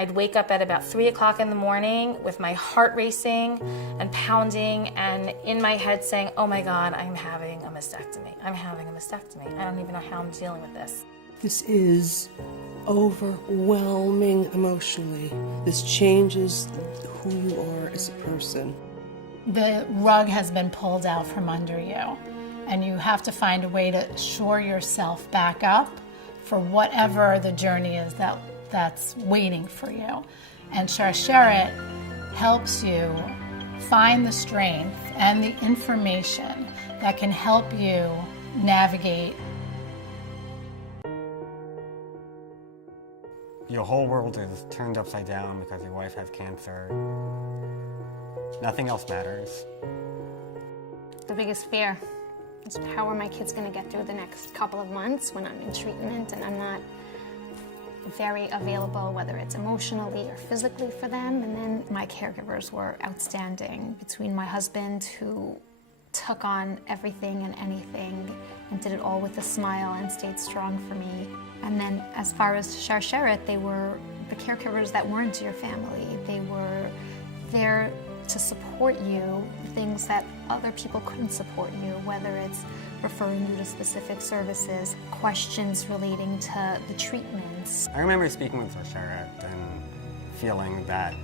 I'd wake up at about 3 o'clock in the morning with my heart racing and pounding and in my head saying, oh my God, I'm having a mastectomy. I'm having a mastectomy. I don't even know how I'm dealing with this. This is overwhelming emotionally. This changes who you are as a person. The rug has been pulled out from under you, and you have to find a way to shore yourself back up for whatever the journey is that's waiting for you. And Sharsheret helps you find the strength and the information that can help you navigate. Your whole world is turned upside down because your wife has cancer. Nothing else matters. The biggest fear is how are my kids going to get through the next couple of months when I'm in treatment and I'm not very available, whether it's emotionally or physically for them. And then my caregivers were outstanding. Between my husband, who took on everything and anything and did it all with a smile and stayed strong for me. And then as far as Sharsheret, they were the caregivers that weren't your family. They were there to support you, things that other people couldn't support you, whether it's referring you to specific services, questions relating to the treatments. I remember speaking with Sharsheret and feeling that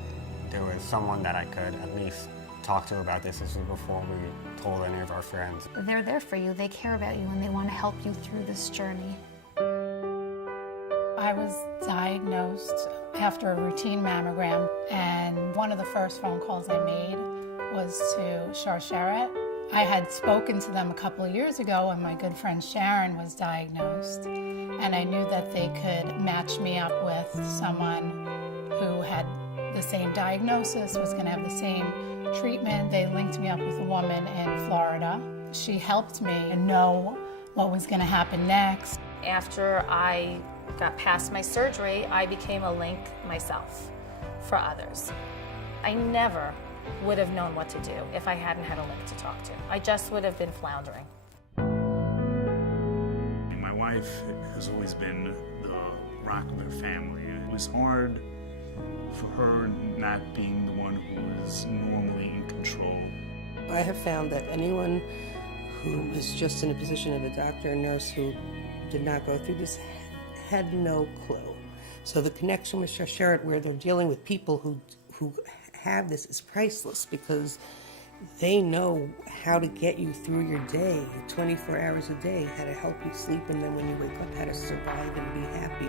there was someone that I could at least talk to about this issue before we told any of our friends. They're there for you, they care about you, and they want to help you through this journey. I was diagnosed after a routine mammogram, and one of the first phone calls I made was to Sharsheret. I had spoken to them a couple of years ago when my good friend Sharon was diagnosed, and I knew that they could match me up with someone who had the same diagnosis, was going to have the same treatment. They linked me up with a woman in Florida. She helped me know what was going to happen next. After I got past my surgery, I became a link myself for others. I never would have known what to do if I hadn't had a link to talk to. I just would have been floundering. My wife has always been the rock of her family. It was hard for her not being the one who was normally in control. I have found that anyone who is just in a position of a doctor or nurse who did not go through this had no clue. So the connection with Sharsheret, where they're dealing with people who have this, is priceless, because they know how to get you through your day, 24 hours a day, how to help you sleep, and then when you wake up, how to survive and be happy.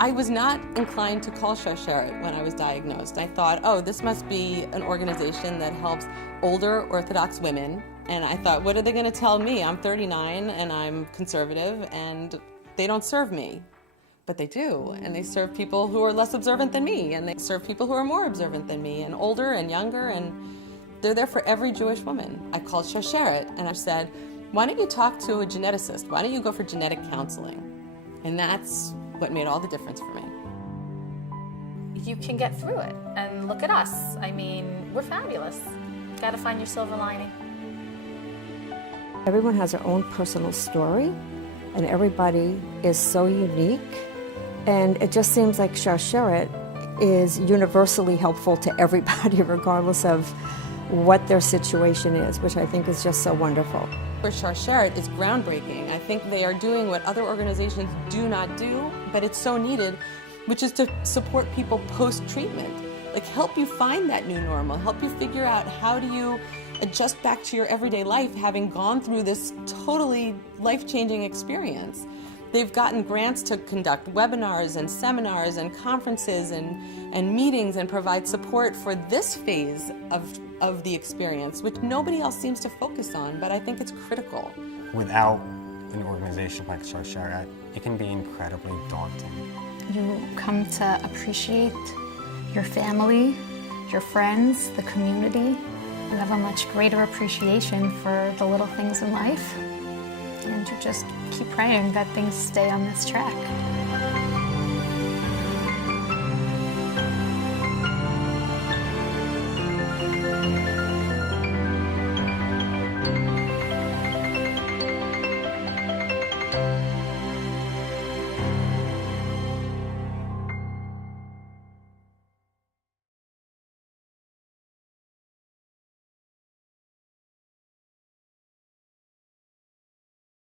I was not inclined to call Sharsheret when I was diagnosed. I thought, oh, this must be an organization that helps older Orthodox women. And I thought, what are they going to tell me? I'm 39 and I'm conservative and they don't serve me. But they do, and they serve people who are less observant than me, and they serve people who are more observant than me, and older and younger, and they're there for every Jewish woman. I called Sharsheret and I said, why don't you talk to a geneticist? Why don't you go for genetic counseling? And that's what made all the difference for me. You can get through it, and look at us. I mean, we're fabulous. Got to find your silver lining. Everyone has their own personal story, and everybody is so unique. And it just seems like Sharsheret is universally helpful to everybody, regardless of what their situation is, which I think is just so wonderful. For Sharsheret, it's groundbreaking. I think they are doing what other organizations do not do, but it's so needed, which is to support people post-treatment. Like, help you find that new normal, help you figure out how do you adjust back to your everyday life having gone through this totally life-changing experience. They've gotten grants to conduct webinars and seminars and conferences and meetings and provide support for this phase of the experience, which nobody else seems to focus on, but I think it's critical. Without an organization like Sharsheret, it can be incredibly daunting. You come to appreciate your family, your friends, the community. You have a much greater appreciation for the little things in life, and to just keep praying that things stay on this track.